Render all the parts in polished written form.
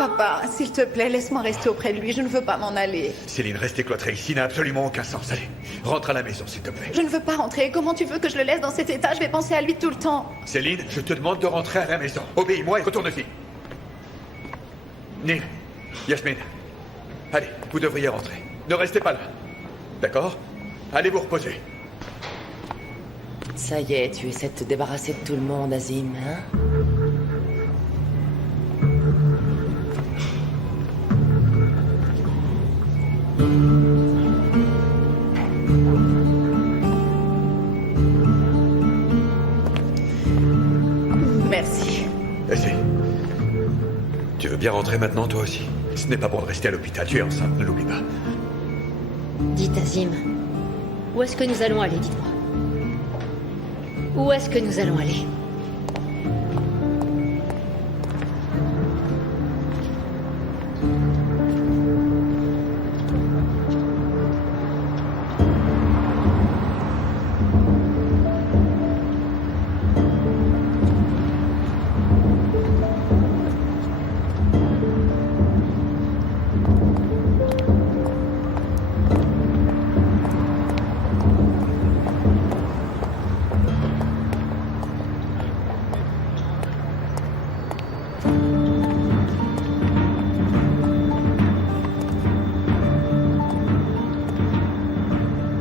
Papa, s'il te plaît, laisse-moi rester auprès de lui. Je ne veux pas m'en aller. Céline, rester cloîtrée ici n'a absolument aucun sens. Allez, rentre à la maison, s'il te plaît. Je ne veux pas rentrer. Comment tu veux que je le laisse dans cet état? Je vais penser à lui tout le temps. Céline, je te demande de rentrer à la maison. Obéis-moi et retourne-y. Neil, Yasmine, allez, vous devriez rentrer. Ne restez pas là. D'accord? Allez vous reposer. Ça y est, tu essaies de te débarrasser de tout le monde, Azim, hein? Merci. Essaye. Tu veux bien rentrer maintenant, toi aussi? Ce n'est pas bon de rester à l'hôpital. Tu es enceinte, ne l'oublie pas. Dites Azim, où est-ce que nous allons aller, dites-moi? Où est-ce que nous allons aller?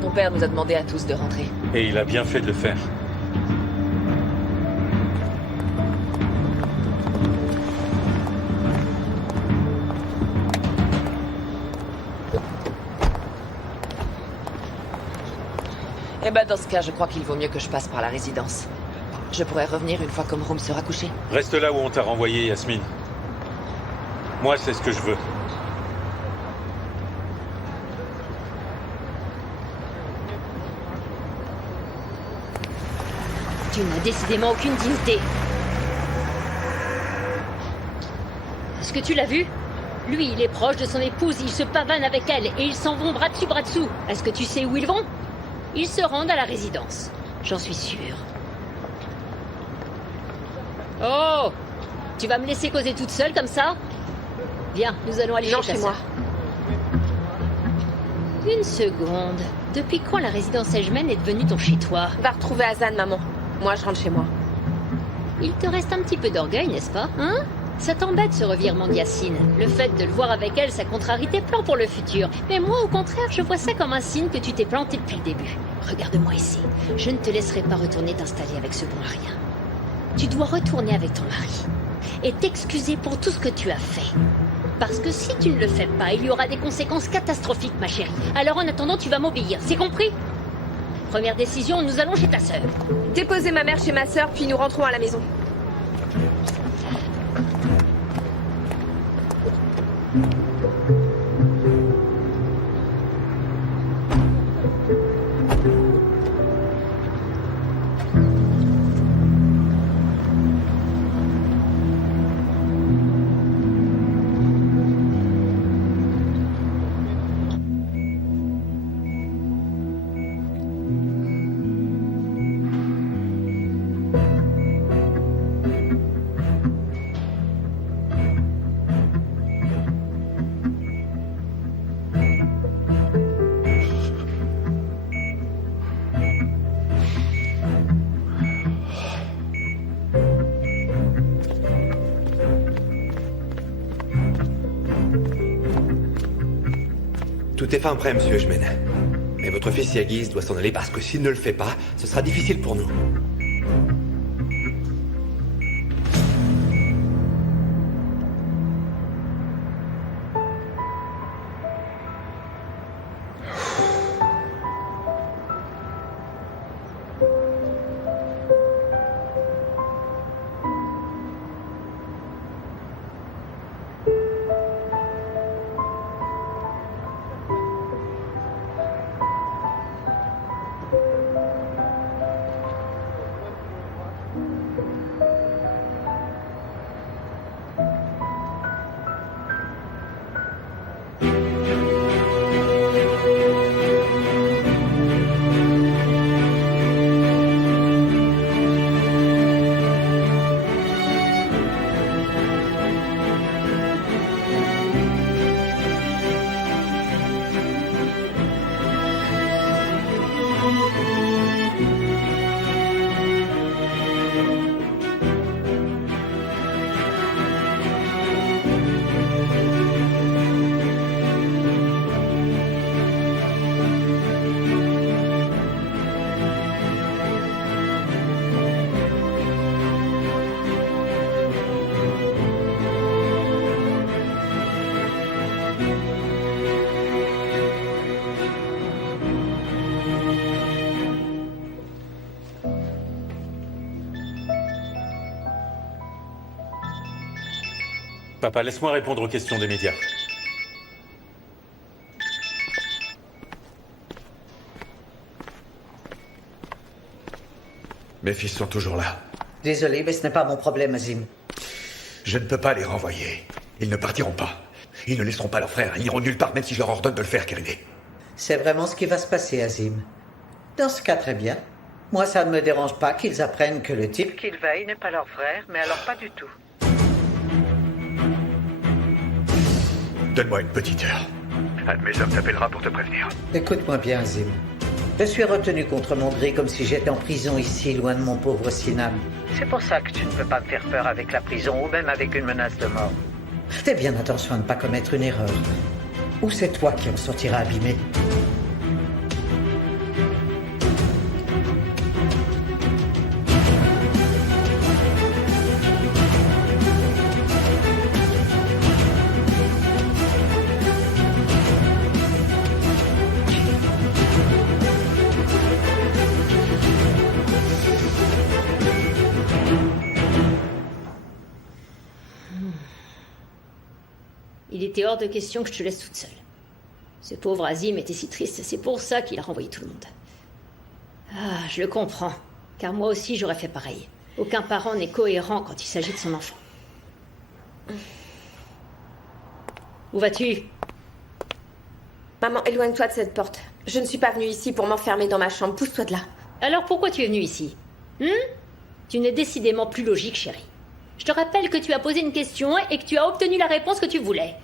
Ton père nous a demandé à tous de rentrer. Et il a bien fait de le faire. Eh ben, dans ce cas, je crois qu'il vaut mieux que je passe par la résidence. Je pourrais revenir une fois qu'Omroum sera couché. Reste là où on t'a renvoyé, Yasmine. Moi, c'est ce que je veux. Tu n'as décidément aucune dignité. Est-ce que tu l'as vu? Lui, il est proche de son épouse, il se pavane avec elle et ils s'en vont bras dessus bras dessous. Est-ce que tu sais où ils vont? Ils se rendent à la résidence. J'en suis sûre. Oh! Tu vas me laisser causer toute seule comme ça? Viens, nous allons aller Non, chez ta chez moi. sœur. Une seconde. Depuis quand la résidence Ejmen est devenue ton chez-toi? Va retrouver Hazan, maman. Moi, je rentre chez moi. Il te reste un petit peu d'orgueil, n'est-ce pas? Hein? Ça t'embête ce revirement de Yacine. Le fait de le voir avec elle, ça contrarie tes plans pour le futur. Mais moi, au contraire, je vois ça comme un signe que tu t'es planté depuis le début. Regarde-moi ici. Je ne te laisserai pas retourner t'installer avec ce bon à rien. Tu dois retourner avec ton mari et t'excuser pour tout ce que tu as fait. Parce que si tu ne le fais pas, il y aura des conséquences catastrophiques, ma chérie. Alors en attendant, tu vas m'obéir, c'est compris? Première décision, nous allons chez ta sœur. Déposer ma mère chez ma sœur, puis nous rentrons à la maison. Tout est fin prêt, monsieur Ejmen. Mais votre fils Yaguiz doit s'en aller parce que s'il ne le fait pas, ce sera difficile pour nous. Papa, laisse-moi répondre aux questions des médias. Mes fils sont toujours là. Désolé, mais ce n'est pas mon problème, Azim. Je ne peux pas les renvoyer. Ils ne partiront pas. Ils ne laisseront pas leurs frères. Ils n'iront nulle part, même si je leur ordonne de le faire, Kéridé. C'est vraiment ce qui va se passer, Azim. Dans ce cas, très bien. Moi, ça ne me dérange pas qu'ils apprennent que le type qu'ils veillent n'est pas leur frère, mais alors pas du tout. Donne-moi une petite heure. Un de mes hommes t'appellera pour te prévenir. Écoute-moi bien, Azim. Je suis retenu contre mon gré comme si j'étais en prison ici, loin de mon pauvre Sinan. C'est pour ça que tu ne peux pas me faire peur avec la prison ou même avec une menace de mort. Fais bien attention à ne pas commettre une erreur. Ou c'est toi qui en sortiras abîmé. Il était hors de question que je te laisse toute seule. Ce pauvre Azim était si triste, c'est pour ça qu'il a renvoyé tout le monde. Ah, je le comprends, car moi aussi j'aurais fait pareil. Aucun parent n'est cohérent quand il s'agit de son enfant. Où vas-tu? Maman, éloigne-toi de cette porte. Je ne suis pas venue ici pour m'enfermer dans ma chambre. Pousse-toi de là. Alors pourquoi tu es venue ici? Tu n'es décidément plus logique, chérie. Je te rappelle que tu as posé une question et que tu as obtenu la réponse que tu voulais.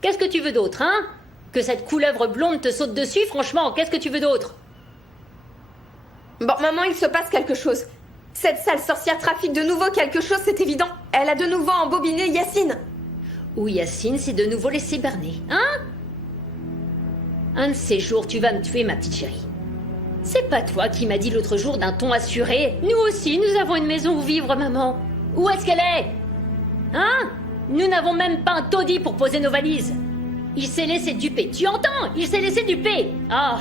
Qu'est-ce que tu veux d'autre, hein? Que cette couleuvre blonde te saute dessus, franchement, qu'est-ce que tu veux d'autre? Bon, maman, il se passe quelque chose. Cette sale sorcière trafique de nouveau quelque chose, c'est évident. Elle a de nouveau embobiné Yacine. Ou Yacine s'est de nouveau laissé berner, hein? Un de ces jours, tu vas me tuer, ma petite chérie. C'est pas toi qui m'as dit l'autre jour d'un ton assuré. Nous aussi, nous avons une maison où vivre, maman. Où est-ce qu'elle est? Hein? Nous n'avons même pas un taudis pour poser nos valises. Il s'est laissé duper. Tu entends? Il s'est laissé duper. Ah,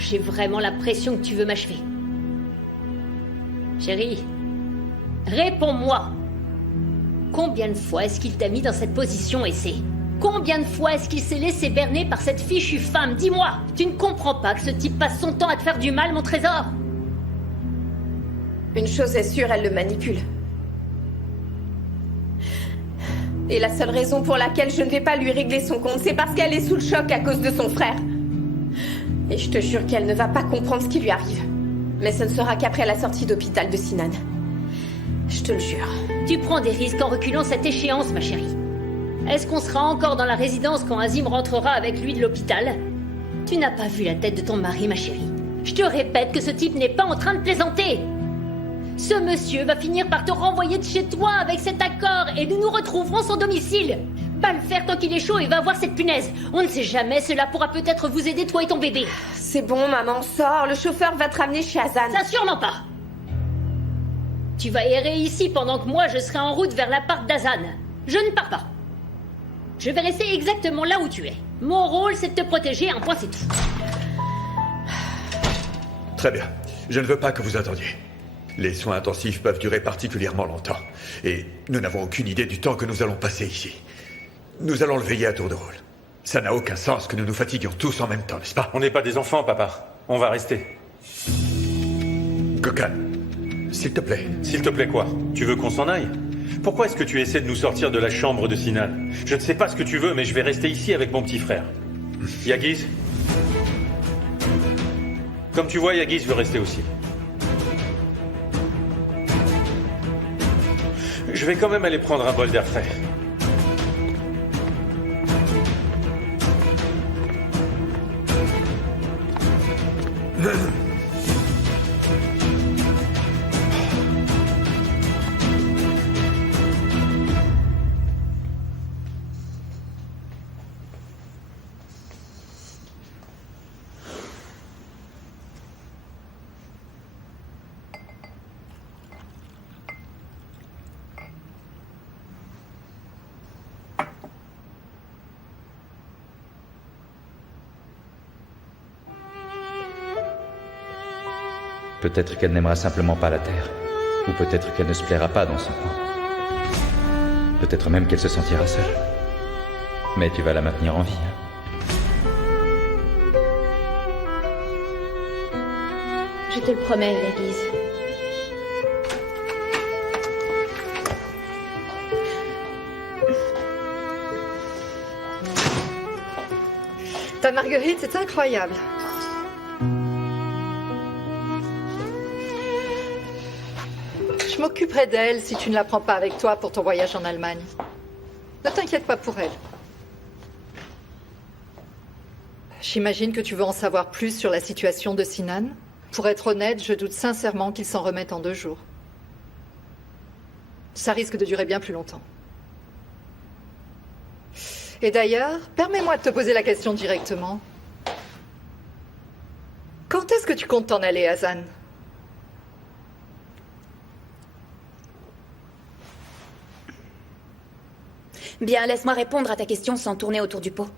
j'ai vraiment l'impression que tu veux m'achever. Chérie, réponds-moi. Combien de fois est-ce qu'il t'a mis dans cette position, Essay? Combien de fois est-ce qu'il s'est laissé berner par cette fichue femme? Dis-moi, tu ne comprends pas que ce type passe son temps à te faire du mal, mon trésor? Une chose est sûre, elle le manipule. Et la seule raison pour laquelle je ne vais pas lui régler son compte, c'est parce qu'elle est sous le choc à cause de son frère. Et je te jure qu'elle ne va pas comprendre ce qui lui arrive. Mais ce ne sera qu'après la sortie d'hôpital de Sinan. Je te le jure. Tu prends des risques en reculant cette échéance, ma chérie. Est-ce qu'on sera encore dans la résidence quand Azim rentrera avec lui de l'hôpital? Tu n'as pas vu la tête de ton mari, ma chérie. Je te répète que ce type n'est pas en train de plaisanter. Ce monsieur va finir par te renvoyer de chez toi avec cet accord et nous nous retrouverons sans domicile. Va le faire tant qu'il est chaud et va voir cette punaise. On ne sait jamais, cela pourra peut-être vous aider, toi et ton bébé. C'est bon, maman, sors. Le chauffeur va te ramener chez Hazan. Ça, sûrement pas. Tu vas errer ici pendant que moi, je serai en route vers l'appart d'Hazan. Je ne pars pas. Je vais rester exactement là où tu es. Mon rôle, c'est de te protéger, un point, c'est tout. Très bien. Je ne veux pas que vous attendiez. Les soins intensifs peuvent durer particulièrement longtemps. Et nous n'avons aucune idée du temps que nous allons passer ici. Nous allons le veiller à tour de rôle. Ça n'a aucun sens que nous nous fatiguions tous en même temps, n'est-ce pas? On n'est pas des enfants, papa. On va rester. Gökhan, s'il te plaît. S'il te plaît quoi? Tu veux qu'on s'en aille? Pourquoi est-ce que tu essaies de nous sortir de la chambre de Sinan? Je ne sais pas ce que tu veux, mais je vais rester ici avec mon petit frère. Yagiz? Comme tu vois, Yagiz veut rester aussi. Je vais quand même aller prendre un bol d'air frais. Peut-être qu'elle n'aimera simplement pas la Terre. Ou peut-être qu'elle ne se plaira pas dans son coin. Peut-être même qu'elle se sentira seule. Mais tu vas la maintenir en vie, hein. Je te le promets, Yagiz. Ta marguerite, c'est incroyable. Je m'occuperai d'elle si tu ne la prends pas avec toi pour ton voyage en Allemagne. Ne t'inquiète pas pour elle. J'imagine que tu veux en savoir plus sur la situation de Sinan. Pour être honnête, je doute sincèrement qu'il s'en remette en 2 jours. Ça risque de durer bien plus longtemps. Et d'ailleurs, permets-moi de te poser la question directement. Quand est-ce que tu comptes t'en aller, Hazan? Bien, laisse-moi répondre à ta question sans tourner autour du pot.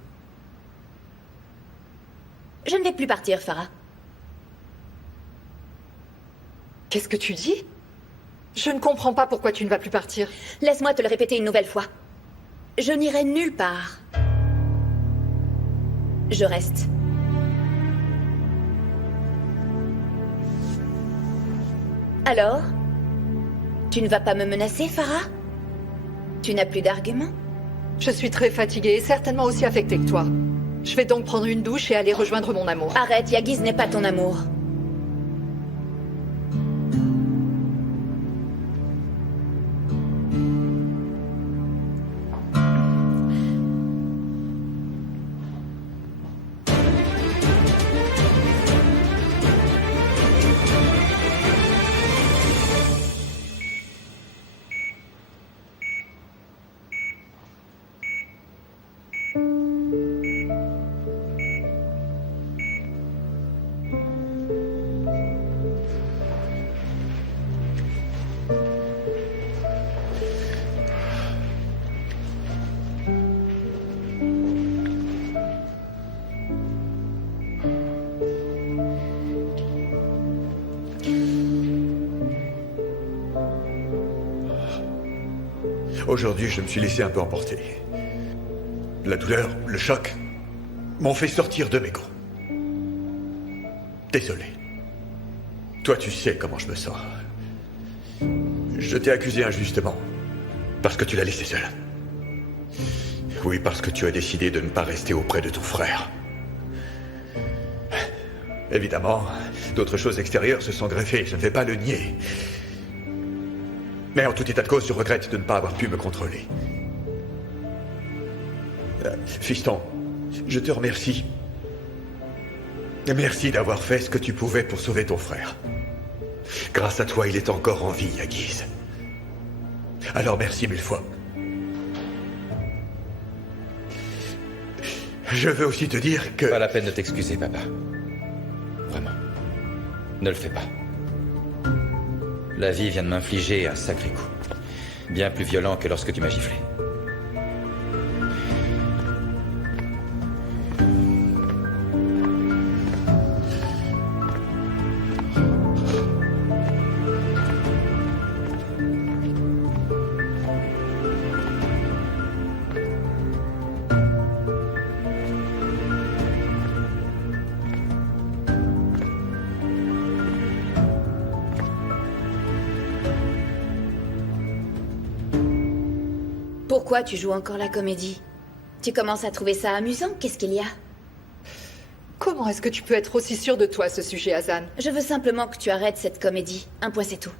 Je ne vais plus partir, Farah. Qu'est-ce que tu dis? Je ne comprends pas pourquoi tu ne vas plus partir. Laisse-moi te le répéter une nouvelle fois. Je n'irai nulle part. Je reste. Alors? Tu ne vas pas me menacer, Farah? Tu n'as plus d'arguments? Je suis très fatiguée et certainement aussi affectée que toi. Je vais donc prendre une douche et aller rejoindre mon amour. Arrête, Yagiz n'est pas ton amour. Aujourd'hui, je me suis laissé un peu emporter. La douleur, le choc, m'ont fait sortir de mes gonds. Désolé. Toi, tu sais comment je me sens. Je t'ai accusé injustement. Parce que tu l'as laissé seul. Oui, parce que tu as décidé de ne pas rester auprès de ton frère. Évidemment, d'autres choses extérieures se sont greffées, je ne vais pas le nier. Mais en tout état de cause, je regrette de ne pas avoir pu me contrôler. Fiston, je te remercie. Merci d'avoir fait ce que tu pouvais pour sauver ton frère. Grâce à toi, il est encore en vie, Yagiz. Alors merci 1000 fois. Je veux aussi te dire que... Pas la peine de t'excuser, papa. Vraiment. Ne le fais pas. La vie vient de m'infliger un sacré coup. Bien plus violent que lorsque tu m'as giflé. Pourquoi tu joues encore la comédie? Tu commences à trouver ça amusant? Qu'est-ce qu'il y a? Comment est-ce que tu peux être aussi sûr de toi à ce sujet, Hazan? Je veux simplement que tu arrêtes cette comédie. Un point, c'est tout.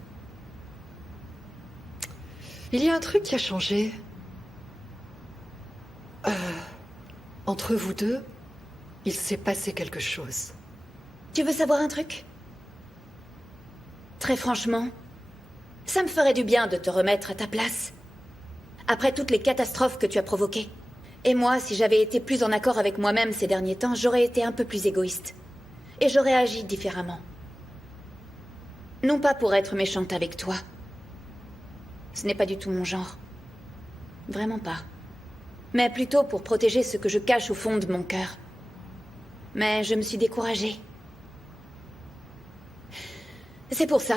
Il y a un truc qui a changé. Entre vous deux, il s'est passé quelque chose. Tu veux savoir un truc? Très franchement, ça me ferait du bien de te remettre à ta place. Après toutes les catastrophes que tu as provoquées. Et moi, si j'avais été plus en accord avec moi-même ces derniers temps, j'aurais été un peu plus égoïste. Et j'aurais agi différemment. Non pas pour être méchante avec toi. Ce n'est pas du tout mon genre. Vraiment pas. Mais plutôt pour protéger ce que je cache au fond de mon cœur. Mais je me suis découragée. C'est pour ça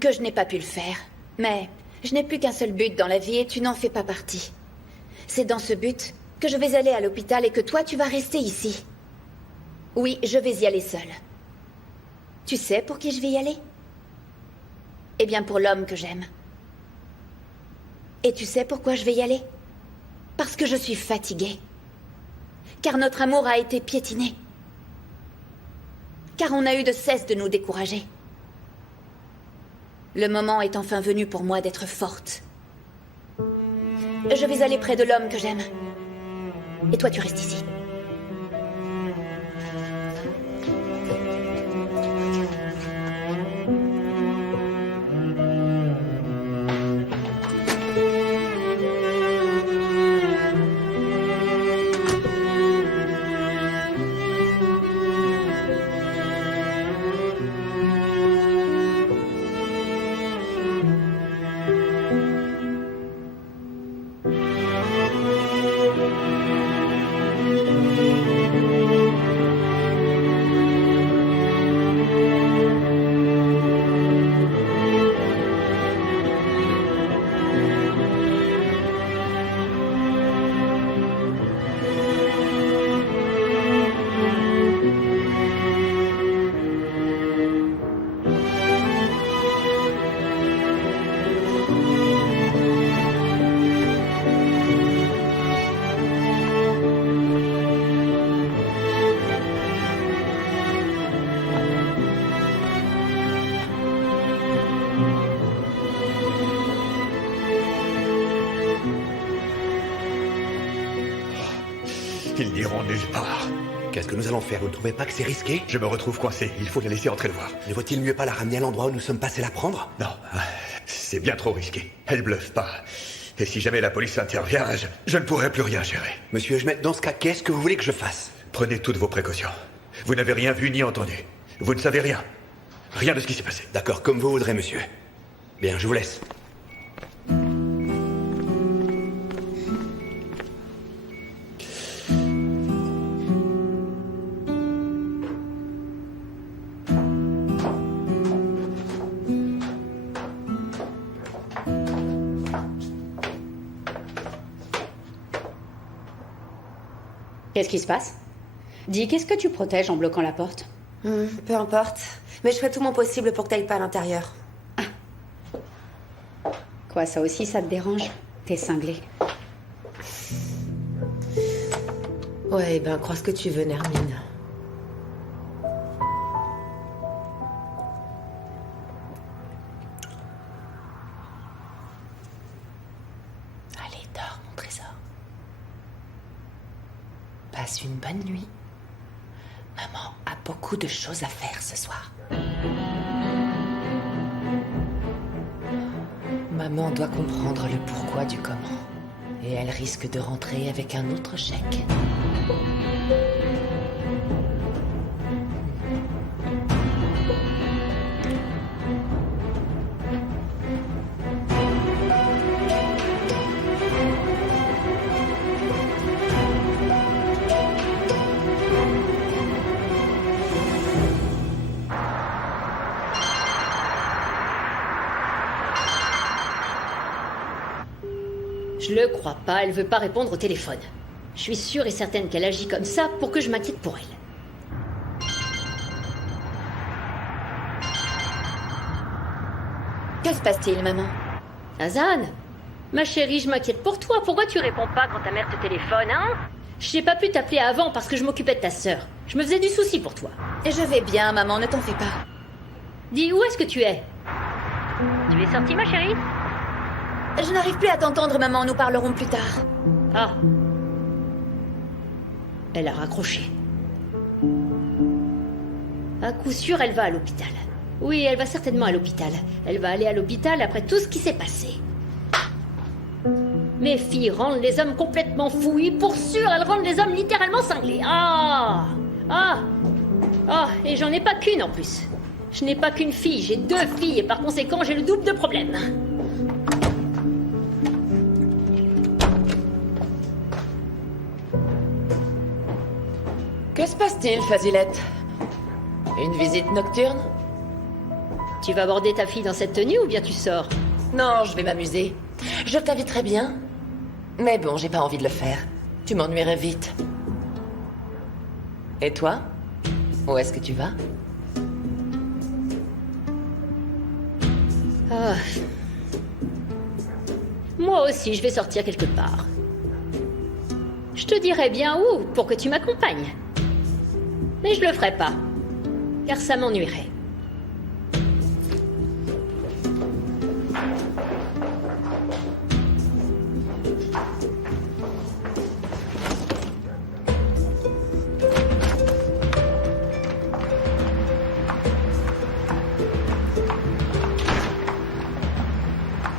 que je n'ai pas pu le faire. Mais Je n'ai plus qu'un seul but dans la vie et tu n'en fais pas partie. C'est dans ce but que je vais aller à l'hôpital et que toi, tu vas rester ici. Oui, je vais y aller seule. Tu sais pour qui je vais y aller? Eh bien, pour l'homme que j'aime. Et tu sais pourquoi je vais y aller? Parce que je suis fatiguée. Car notre amour a été piétiné. Car on a eu de cesse de nous décourager. Le moment est enfin venu pour moi d'être forte. Je vais aller près de l'homme que j'aime. Et toi, tu restes ici. Ils n'iront nulle part. Qu'est-ce que nous allons faire? Vous ne trouvez pas que c'est risqué? Je me retrouve coincé. Il faut la laisser entrer le voir. Ne vaut-il mieux pas la ramener à l'endroit où nous sommes passés la prendre? Non, c'est bien trop risqué. Elle bluffe pas. Et si jamais la police intervient, je ne pourrai plus rien gérer. Monsieur Schmidt, dans ce cas, qu'est-ce que vous voulez que je fasse? Prenez toutes vos précautions. Vous n'avez rien vu ni entendu. Vous ne savez rien. Rien de ce qui s'est passé. D'accord, comme vous voudrez, monsieur. Bien, je vous laisse. Qu'est-ce qui se passe? Dis, qu'est-ce que tu protèges en bloquant la porte? Peu importe. Mais je ferai tout mon possible pour que t'ailles pas à l'intérieur. Quoi, ça aussi, ça te dérange? T'es cinglé. Ouais, ben, crois ce que tu veux, Nermine. Allez, dors, mon trésor. Passe une bonne nuit. Maman a beaucoup de choses à faire ce soir. Maman doit comprendre le pourquoi du comment. Et elle risque de rentrer avec un autre chèque. Je le crois pas, elle veut pas répondre au téléphone. Je suis sûre et certaine qu'elle agit comme ça pour que je m'inquiète pour elle. Que se passe-t-il, maman? Azan, ma chérie, je m'inquiète pour toi. Pourquoi tu réponds pas quand ta mère te téléphone, hein? Je n'ai pas pu t'appeler avant parce que je m'occupais de ta sœur. Je me faisais du souci pour toi. Je vais bien, maman, ne t'en fais pas. Dis, où est-ce que tu es? Tu es sortie, ma chérie? Je n'arrive plus à t'entendre, maman, nous parlerons plus tard. Ah. Elle a raccroché. À coup sûr, elle va à l'hôpital. Oui, elle va certainement à l'hôpital. Elle va aller à l'hôpital après tout ce qui s'est passé. Mes filles rendent les hommes complètement fous. Oui, pour sûr, elles rendent les hommes littéralement cinglés. Ah! Ah! Ah! Et j'en ai pas qu'une en plus. Je n'ai pas qu'une fille, j'ai 2 filles et par conséquent, j'ai le double de problèmes. Que se passe-t-il, Fazilette? Une visite nocturne? Tu vas aborder ta fille dans cette tenue ou bien tu sors? Non, je vais m'amuser. Je t'inviterai bien. Mais bon, j'ai pas envie de le faire. Tu m'ennuierais vite. Et toi? Où est-ce que tu vas? Ah. Moi aussi, je vais sortir quelque part. Je te dirais bien où pour que tu m'accompagnes. Mais je le ferai pas, car ça m'ennuierait.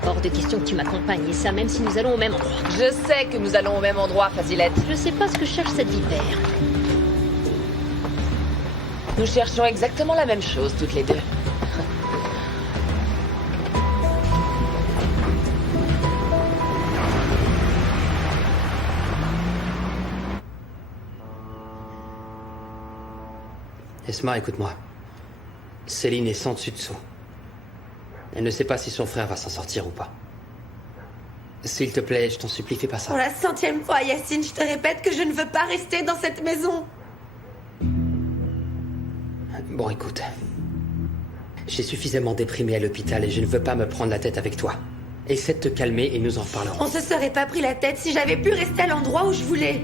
Hors de question que tu m'accompagnes, et ça même si nous allons au même endroit. Je sais que nous allons au même endroit, Fazilette. Je sais pas ce que cherche cette vipère. Nous cherchons exactement la même chose, toutes les deux. Esma, écoute-moi. Céline est sans dessus dessous. Elle ne sait pas si son frère va s'en sortir ou pas. S'il te plaît, je t'en supplie, fais pas ça. Pour la 100e fois, Yacine, je te répète que je ne veux pas rester dans cette maison. Bon, écoute. J'ai suffisamment déprimé à l'hôpital et je ne veux pas me prendre la tête avec toi. Essaie de te calmer et nous en reparlerons. On se serait pas pris la tête si j'avais pu rester à l'endroit où je voulais.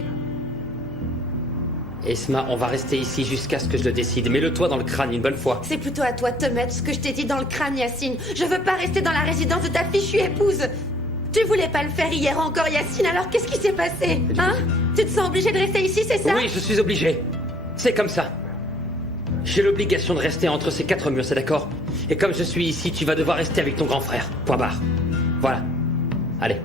Esma, on va rester ici jusqu'à ce que je le décide. Mets-le-toi dans le crâne une bonne fois. C'est plutôt à toi de te mettre ce que je t'ai dit dans le crâne, Yacine. Je veux pas rester dans la résidence de ta fichue épouse. Tu voulais pas le faire hier encore, Yacine, alors qu'est-ce qui s'est passé? Hein? Tu te sens obligé de rester ici, c'est ça? Oui, je suis obligé. C'est comme ça. J'ai l'obligation de rester entre ces 4 murs, c'est d'accord? Et comme je suis ici, tu vas devoir rester avec ton grand frère. Point barre. Voilà. Allez.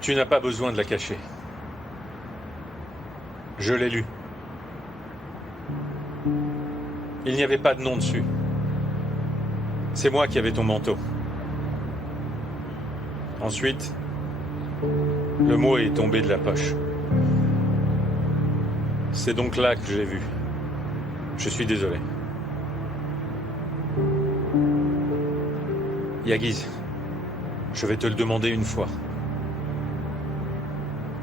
Tu n'as pas besoin de la cacher. Je l'ai lu. Il n'y avait pas de nom dessus. C'est moi qui avais ton manteau. Ensuite, le mot est tombé de la poche. C'est donc là que j'ai vu. Je suis désolé. Yagiz, je vais te le demander une fois.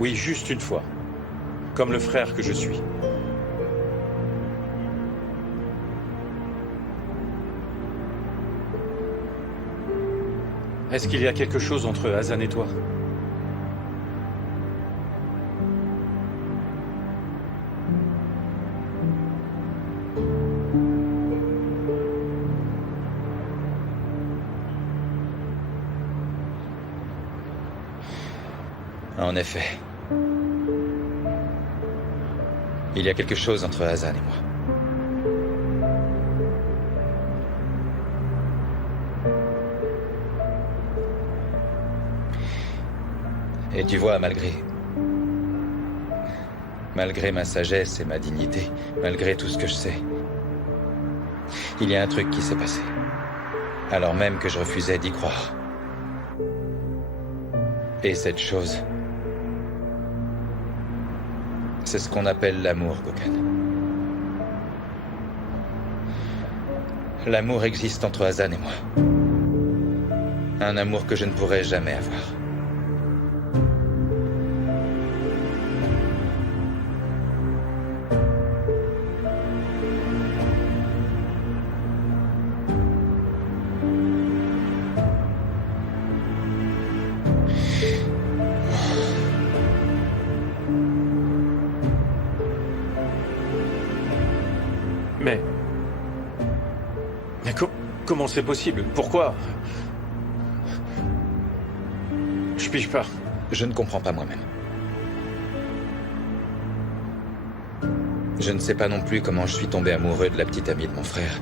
Oui, juste une fois. Comme le frère que je suis. Est-ce qu'il y a quelque chose entre Hazan et toi? En effet. Il y a quelque chose entre Hazan et moi. Et tu vois, malgré ma sagesse et ma dignité, malgré tout ce que je sais, il y a un truc qui s'est passé. Alors même que je refusais d'y croire. Et cette chose, c'est ce qu'on appelle l'amour, Gokhan. L'amour existe entre Hazan et moi. Un amour que je ne pourrai jamais avoir. Mais comment c'est possible? Pourquoi? Je pige pas. Je ne comprends pas moi-même. Je ne sais pas non plus comment je suis tombé amoureux de la petite amie de mon frère.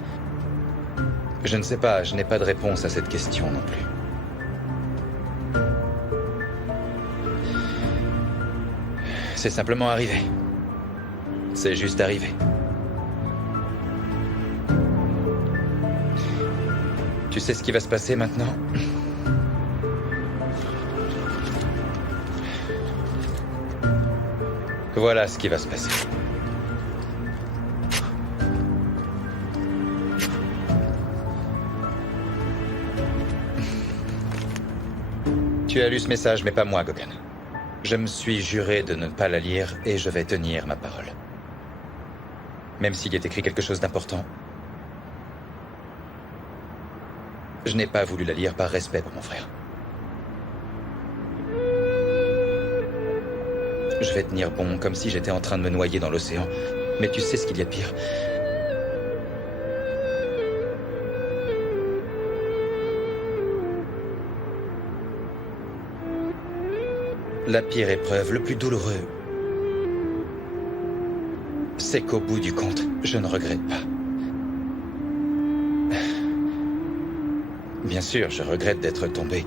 Je ne sais pas, je n'ai pas de réponse à cette question non plus. C'est simplement arrivé. C'est juste arrivé. Tu sais ce qui va se passer maintenant? Voilà ce qui va se passer. Tu as lu ce message, mais pas moi, Gogan. Je me suis juré de ne pas la lire et je vais tenir ma parole. Même s'il y est écrit quelque chose d'important. Je n'ai pas voulu la lire par respect pour mon frère. Je vais tenir bon, comme si j'étais en train de me noyer dans l'océan. Mais tu sais ce qu'il y a de pire. La pire épreuve, le plus douloureux, c'est qu'au bout du compte, je ne regrette pas. Bien sûr, je regrette d'être tombé.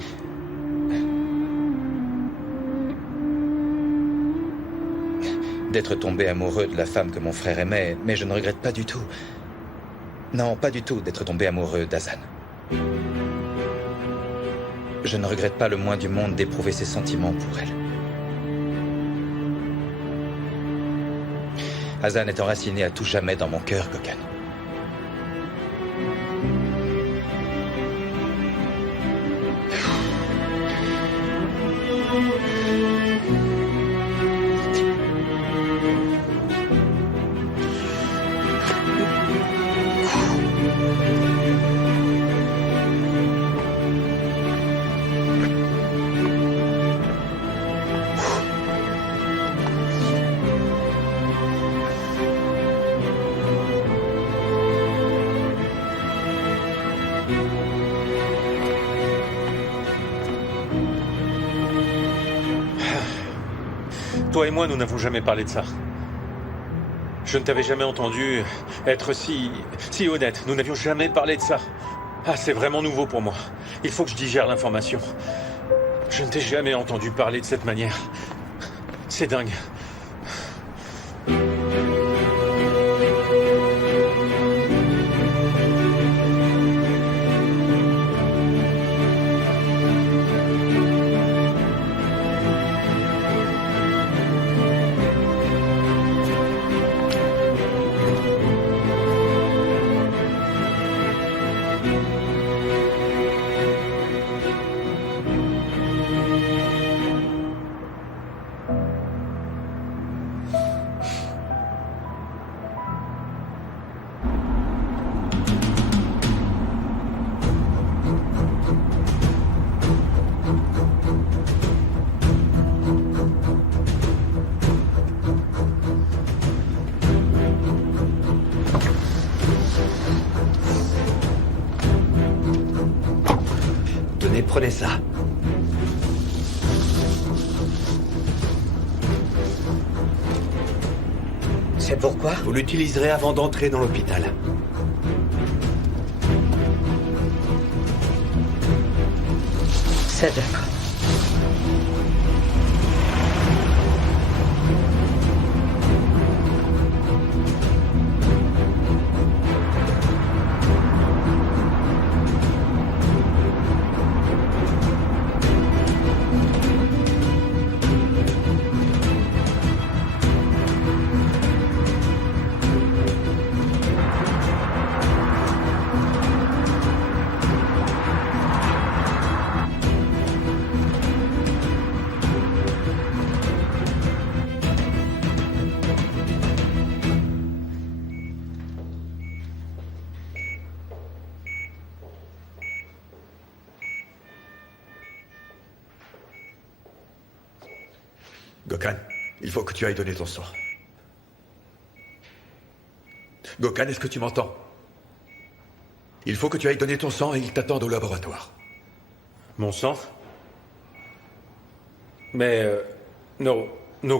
D'être tombé amoureux de la femme que mon frère aimait, mais je ne regrette pas du tout. Non, pas du tout d'être tombé amoureux d'Hazan. Je ne regrette pas le moins du monde d'éprouver ses sentiments pour elle. Hazan est enraciné à tout jamais dans mon cœur, Gogan. Toi et moi, nous n'avons jamais parlé de ça. Je ne t'avais jamais entendu être si honnête. Nous n'avions jamais parlé de ça. Ah, c'est vraiment nouveau pour moi. Il faut que je digère l'information. Je ne t'ai jamais entendu parler de cette manière. C'est dingue. Prenez ça. C'est pourquoi? Vous l'utiliserez avant d'entrer dans l'hôpital. C'est d'accord. Gokhan, il faut que tu ailles donner ton sang. Gokhan, est-ce que tu m'entends? Il faut que tu ailles donner ton sang et ils t'attendent au laboratoire. Mon sang? Mais nos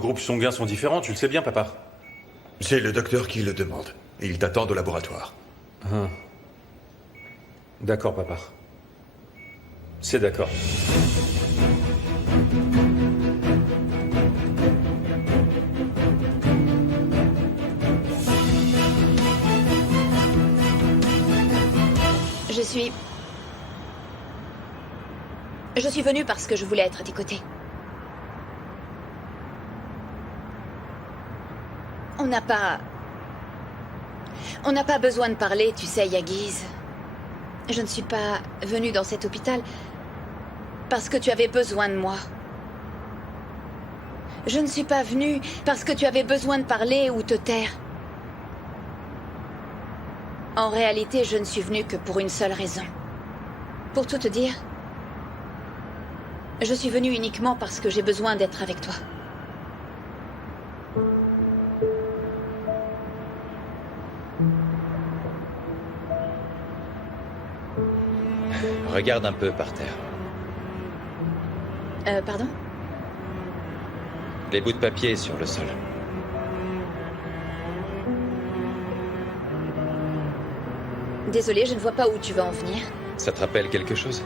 groupes sanguins sont différents, tu le sais bien, papa. C'est le docteur qui le demande. Et ils t'attendent au laboratoire. Ah. D'accord, papa. C'est d'accord. Je suis venue parce que je voulais être à tes côtés. On n'a pas besoin de parler, tu sais, Yagiz. Je ne suis pas venue dans cet hôpital parce que tu avais besoin de moi. Je ne suis pas venue parce que tu avais besoin de parler ou te taire. En réalité, je ne suis venue que pour une seule raison. Pour tout te dire, je suis venue uniquement parce que j'ai besoin d'être avec toi. Regarde un peu par terre. Pardon? Les bouts de papier sur le sol. Désolée, je ne vois pas où tu vas en venir. Ça te rappelle quelque chose?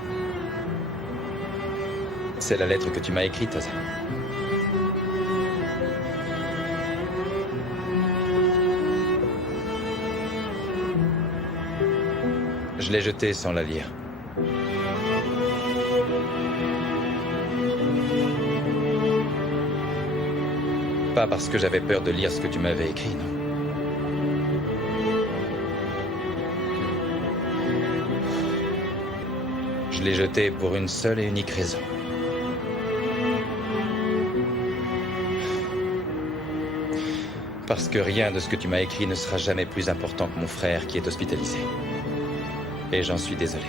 C'est la lettre que tu m'as écrite, Ozan. Je l'ai jetée sans la lire. Pas parce que j'avais peur de lire ce que tu m'avais écrit, non. Je l'ai jetée pour une seule et unique raison. Parce que rien de ce que tu m'as écrit ne sera jamais plus important que mon frère qui est hospitalisé. Et j'en suis désolé.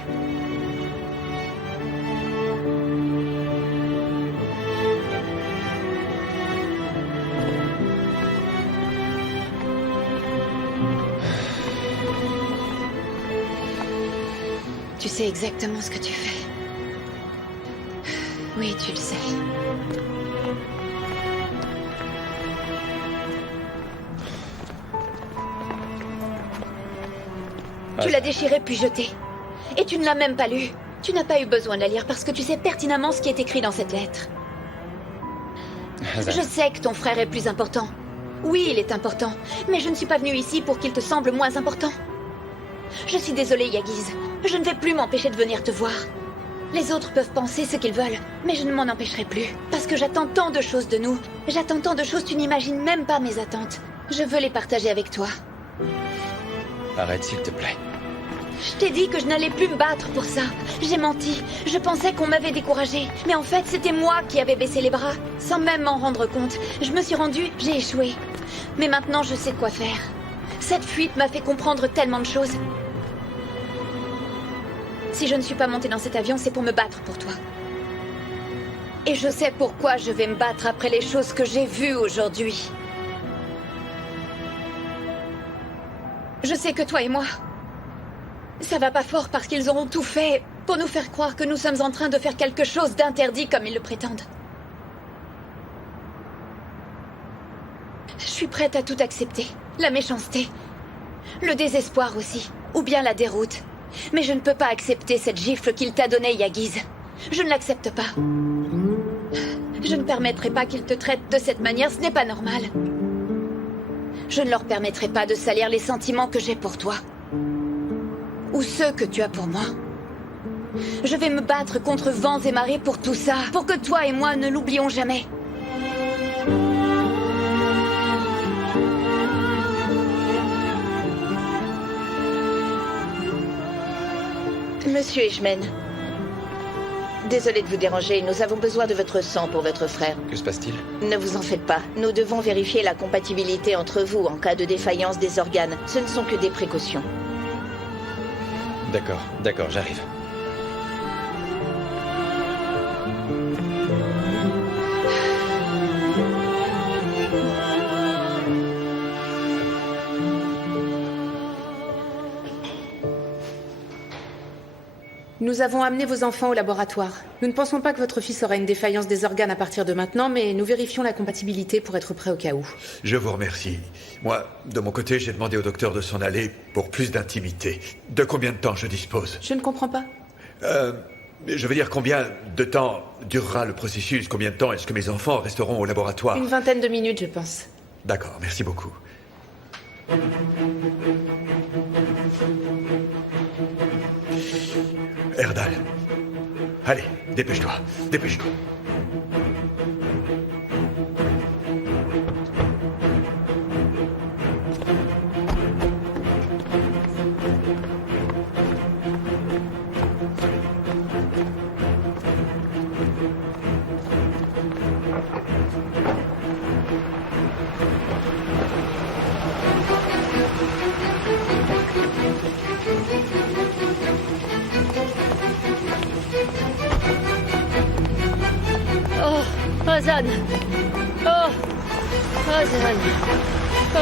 Tu sais exactement ce que tu fais. Oui, tu le sais. Tu l'as déchirée puis jetée. Et tu ne l'as même pas lue. Tu n'as pas eu besoin de la lire parce que tu sais pertinemment ce qui est écrit dans cette lettre. Je sais que ton frère est plus important. Oui, il est important. Mais je ne suis pas venue ici pour qu'il te semble moins important. Je suis désolée, Yagiz. Je ne vais plus m'empêcher de venir te voir. Les autres peuvent penser ce qu'ils veulent, mais je ne m'en empêcherai plus. Parce que j'attends tant de choses de nous. J'attends tant de choses, tu n'imagines même pas mes attentes. Je veux les partager avec toi. Arrête, s'il te plaît. Je t'ai dit que je n'allais plus me battre pour ça. J'ai menti. Je pensais qu'on m'avait découragée. Mais en fait, c'était moi qui avais baissé les bras, sans même m'en rendre compte. Je me suis rendue, j'ai échoué. Mais maintenant, je sais quoi faire. Cette fuite m'a fait comprendre tellement de choses. Si je ne suis pas montée dans cet avion, c'est pour me battre pour toi. Et je sais pourquoi je vais me battre après les choses que j'ai vues aujourd'hui. Je sais que toi et moi, ça va pas fort parce qu'ils auront tout fait pour nous faire croire que nous sommes en train de faire quelque chose d'interdit comme ils le prétendent. Je suis prête à tout accepter. La méchanceté, le désespoir aussi, ou bien la déroute. Mais je ne peux pas accepter cette gifle qu'il t'a donnée, Yagiz. Je ne l'accepte pas. Je ne permettrai pas qu'ils te traitent de cette manière, ce n'est pas normal. Je ne leur permettrai pas de salir les sentiments que j'ai pour toi. Ou ceux que tu as pour moi. Je vais me battre contre vents et marées pour tout ça, pour que toi et moi ne l'oublions jamais. Monsieur Ishman, désolé de vous déranger, nous avons besoin de votre sang pour votre frère. Que se passe-t-il? Ne vous en faites pas, nous devons vérifier la compatibilité entre vous en cas de défaillance des organes. Ce ne sont que des précautions. D'accord, j'arrive. Nous avons amené vos enfants au laboratoire. Nous ne pensons pas que votre fils aura une défaillance des organes à partir de maintenant, mais nous vérifions la compatibilité pour être prêt au cas où. Je vous remercie. Moi, de mon côté, j'ai demandé au docteur de s'en aller pour plus d'intimité. De combien de temps je dispose? Je ne comprends pas. Je veux dire, combien de temps durera le processus? Combien de temps est-ce que mes enfants resteront au laboratoire? Une vingtaine de minutes, je pense. D'accord, merci beaucoup. Erdal. Allez, dépêche-toi, dépêche-toi. Oh, Ozan. Oh, Ozan. Oh.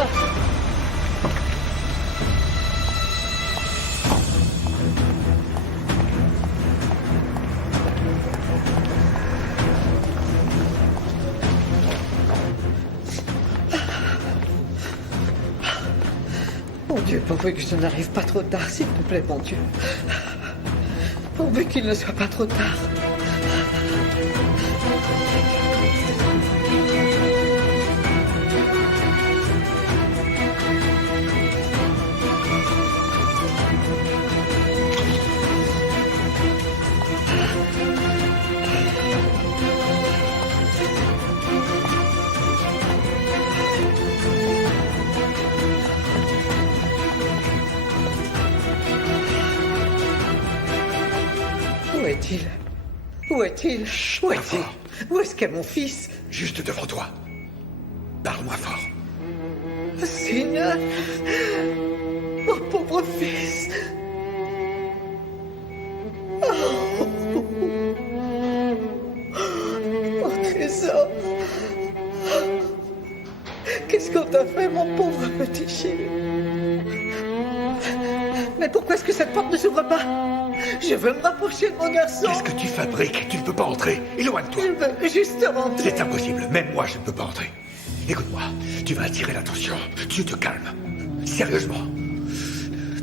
Mon Dieu, pourvu que je n'arrive pas trop tard, s'il te plaît, mon Dieu. Pourvu qu'il ne soit pas trop tard. Où est-il? Où est-il? Où est-il? Où est-ce qu'est mon fils? Juste devant toi. Parle-moi fort. Seigneur, mon pauvre fils. Oh, mon trésor. Qu'est-ce qu'on t'a fait, mon pauvre petit chéri? Mais pourquoi est-ce que cette porte ne s'ouvre pas? Je veux me rapprocher de mon garçon. Qu'est-ce que tu fabriques? Tu ne peux pas entrer. Éloigne-toi. Je veux juste rentrer. C'est impossible. Même moi, je ne peux pas entrer. Écoute-moi, tu vas attirer l'attention. Tu te calmes. Sérieusement.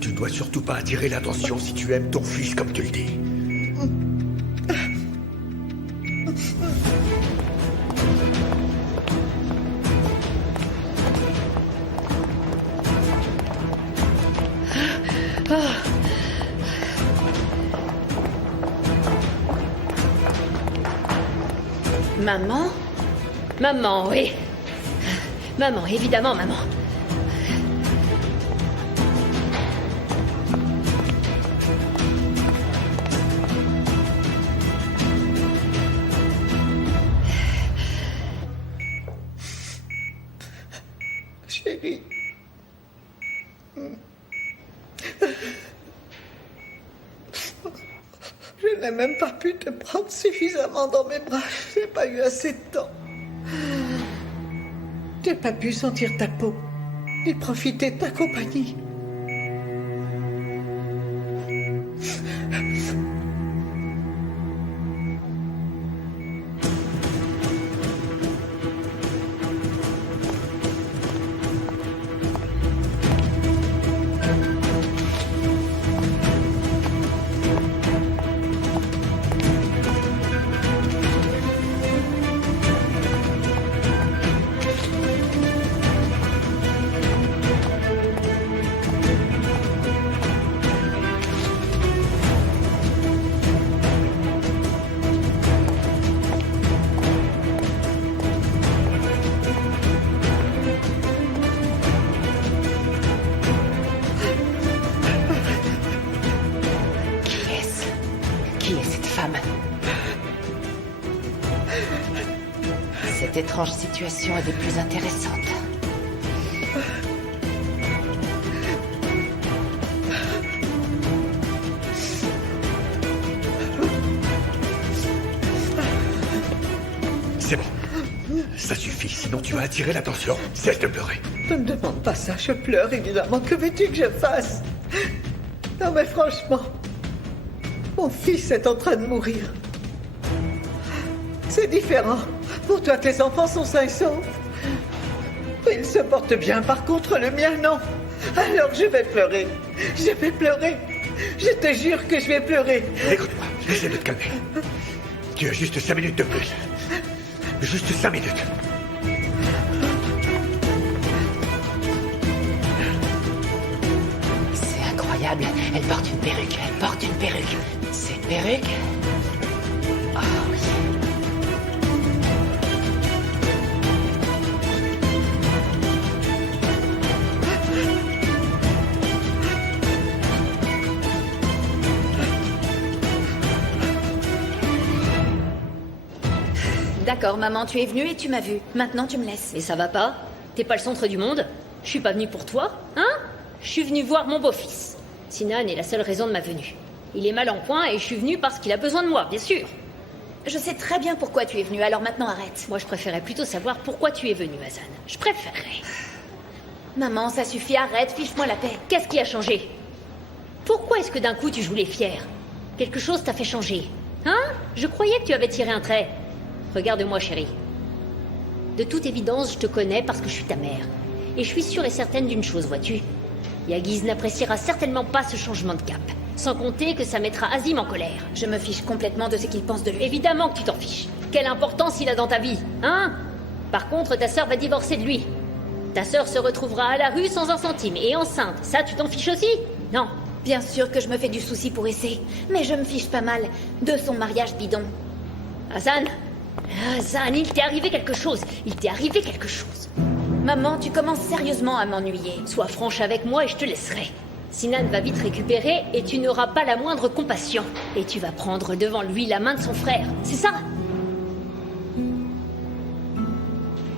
Tu ne dois surtout pas attirer l'attention si tu aimes ton fils comme tu le dis. Maman? Maman, oui. Maman, évidemment, maman. Chérie. Je n'ai même pas pu te prendre suffisamment dans mes bras. Je n'ai pas eu assez de temps. Je n'ai pas pu sentir ta peau, ni profiter de ta compagnie. Cette étrange situation est des plus intéressantes. C'est bon. Ça suffit, sinon tu vas attirer l'attention. Cesse de pleurer. Ne me demande pas ça, je pleure évidemment. Que veux-tu que je fasse? Non mais franchement, Mon fils est en train de mourir. C'est différent. Pour toi, tes enfants sont sains et saufs. Ils se portent bien, par contre, le mien, non. Alors je vais pleurer. Je vais pleurer. Je te jure que je vais pleurer. Écoute-moi, essaie de te calmer. Tu as juste 5 minutes de plus. Juste 5 minutes. C'est incroyable. Elle porte une perruque. Elle porte une perruque. C'est une perruque? Oh oui. D'accord, maman, tu es venue et tu m'as vue. Maintenant, tu me laisses. Mais ça va pas? T'es pas le centre du monde? Je suis pas venue pour toi, hein? Je suis venue voir mon beau-fils. Sinan est la seule raison de ma venue. Il est mal en point et je suis venue parce qu'il a besoin de moi, bien sûr. Je sais très bien pourquoi tu es venue, alors maintenant arrête. Moi, je préférais plutôt savoir pourquoi tu es venue, Hazan. Je préférerais. Maman, ça suffit, arrête, fiche-moi la paix. Qu'est-ce qui a changé? Pourquoi est-ce que d'un coup tu joues les fiers? Quelque chose t'a fait changer, hein? Je croyais que tu avais tiré un trait. Regarde-moi, chérie. De toute évidence, je te connais parce que je suis ta mère. Et je suis sûre et certaine d'une chose, vois-tu. Yagiz n'appréciera certainement pas ce changement de cap. Sans compter que ça mettra Azim en colère. Je me fiche complètement de ce qu'il pense de lui. Évidemment que tu t'en fiches. Quelle importance il a dans ta vie, hein? Par contre, ta sœur va divorcer de lui. Ta sœur se retrouvera à la rue sans un centime et enceinte. Ça, tu t'en fiches aussi? Non. Bien sûr que je me fais du souci pour essayer. Mais je me fiche pas mal de son mariage bidon. Hazan, il t'est arrivé quelque chose. Il t'est arrivé quelque chose. Maman, tu commences sérieusement à m'ennuyer. Sois franche avec moi et je te laisserai. Sinan va vite récupérer et tu n'auras pas la moindre compassion. Et tu vas prendre devant lui la main de son frère. C'est ça?